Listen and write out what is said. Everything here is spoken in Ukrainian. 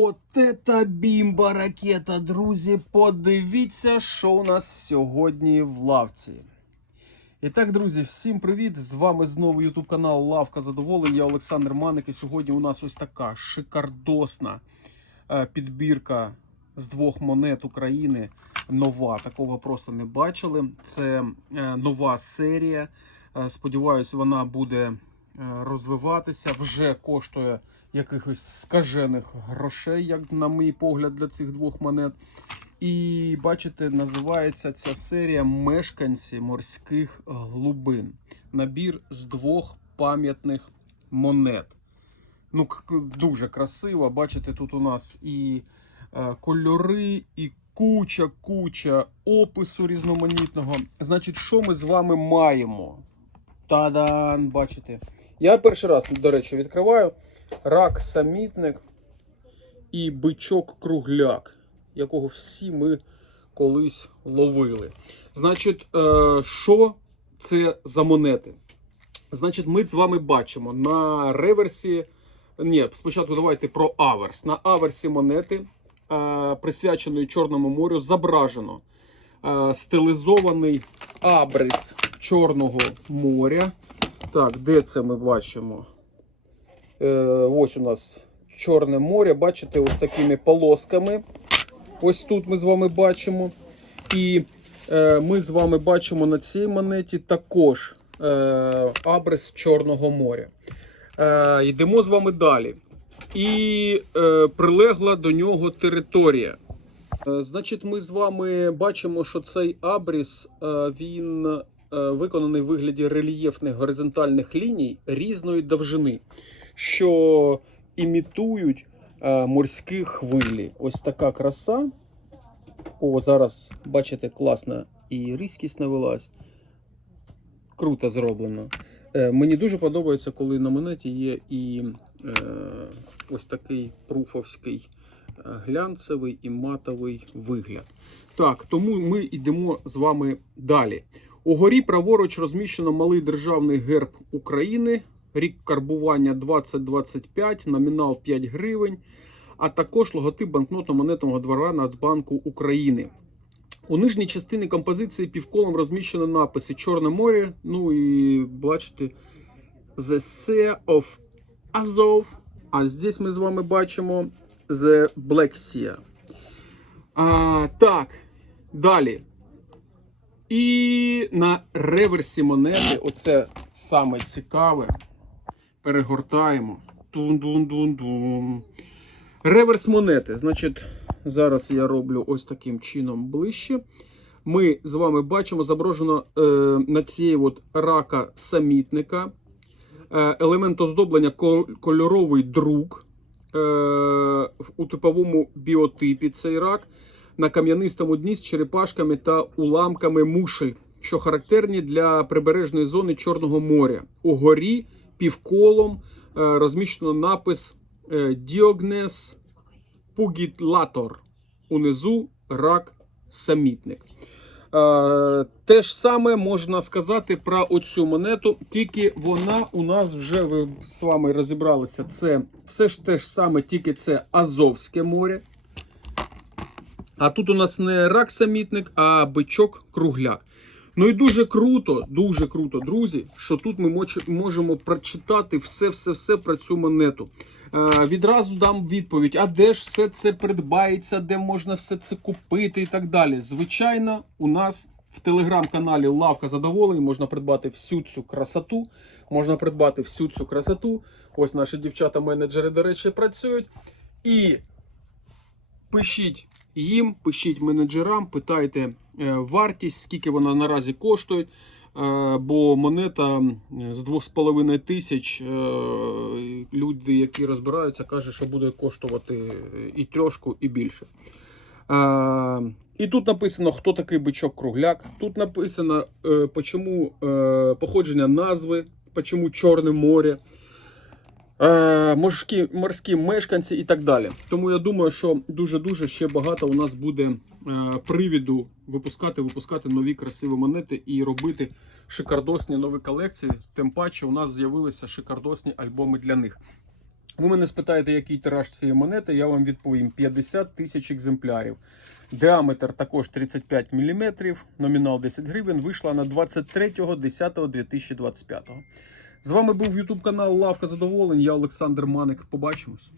От ета бімба ракета, друзі. Подивіться, що у нас сьогодні в лавці. І так, друзі, всім привіт! З вами знову YouTube канал Лавка Задоволень. Я Олександр Маник. І сьогодні у нас ось така шикардосна е, підбірка з двох монет України. Нова. Такого просто не бачили. Це е, нова серія. Е, Сподіваюсь, вона буде розвиватися. Вже коштує якихось скажених грошей, як на мій погляд, для цих двох монет. І бачите, називається ця серія Мешканці морських глибин. Набір з двох пам'ятних монет. Ну, дуже красиво. Бачите, тут у нас і е, кольори, і куча, куча опису різноманітного. Значить, що ми з вами маємо? Та-дан, бачите. Я перший раз, до речі, відкриваю рак самітник і бичок кругляк, якого всі ми колись ловили. Значить, е, що це за монети? Значить, ми з вами бачимо на реверсі. Ні, спочатку давайте про аверс. На аверсі монети, е, присвяченої Чорному морю, зображено е, стилізований абрис Чорного моря. Так, де це ми бачимо? Е, ось у нас Чорне море. Бачите, ось такими полосками. Ось тут ми з вами бачимо. І е, ми з вами бачимо на цій монеті також е, абрис Чорного моря. Йдемо з вами далі. І прилегла до нього територія. Значить, ми з вами бачимо, що цей абріс він виконаний в вигляді рельєфних горизонтальних ліній різної довжини, що імітують е, морські хвилі. Ось така краса. О, зараз бачите, класна і різкість навелась. Круто зроблено. Е, Мені дуже подобається, коли на монеті є і е, ось такий пруфовський е, глянцевий і матовий вигляд. Так, тому ми йдемо з вами далі. Угорі праворуч розміщено малий державний герб України, рік карбування 2025, номінал 5 гривень, а також логотип банкнотно-монетного двора Нацбанку України. У нижній частині композиції півколом розміщено написи Чорне море. Ну і бачите, The Sea of Azov. А здесь ми з вами бачимо The Black Sea. А, так, далі. І на реверсі монети, оце саме цікаве. Перегортаємо. Тун-дун-дун-дун. Реверс монети. Значить, зараз я роблю ось таким чином ближче. Ми з вами бачимо зображено е, на цієї от рака самітника. Е, елемент оздоблення кольоровий друк. Е, у типовому біотипі цей рак на кам'янистому дні з черепашками та уламками мушель, що характерні для прибережної зони Чорного моря. Угорі півколом е, розміщено напис Діогнес Пугітлатор. Унизу рак самітник. Е, те ж саме можна сказати про оцю монету, тільки вона у нас вже ви з вами розібралися. Це все ж те ж саме, тільки це Азовське море. А тут у нас не рак самітник, а бичок кругляк. Ну і дуже круто, дуже круто, друзі, що тут ми можемо прочитати все-все-все про цю монету. Е, відразу дам відповідь: а де ж все це придбається, де можна все це купити і так далі. Звичайно, у нас в телеграм-каналі Лавка Задоволень можна придбати всю цю красоту. Можна придбати всю цю красоту. Ось наші дівчата-менеджери, до речі, працюють. І пишіть їм, пишіть менеджерам, питайте е, вартість, скільки вона наразі коштує. Е, Бо монета з 2,5 тисяч е, люди, які розбираються, кажуть, що буде коштувати і трьошку, і більше. І тут написано, хто такий бичок кругляк. Тут написано, почому походження назви, почому Чорне море. Е, морські, морські мешканці і так далі. Тому я думаю, що дуже-дуже ще багато у нас буде е, привіду випускати, випускати нові красиві монети і робити шикардосні нові колекції. Тим паче у нас з'явилися шикардосні альбоми для них. Ви мене спитаєте, який тираж цієї монети, я вам відповім: 50 тисяч екземплярів. Діаметр також 35 мм, номінал 10 гривень, вийшла на 23.10.2025. року. З вами був YouTube канал Лавка Задоволень. Я Олександр Маник. Побачимось.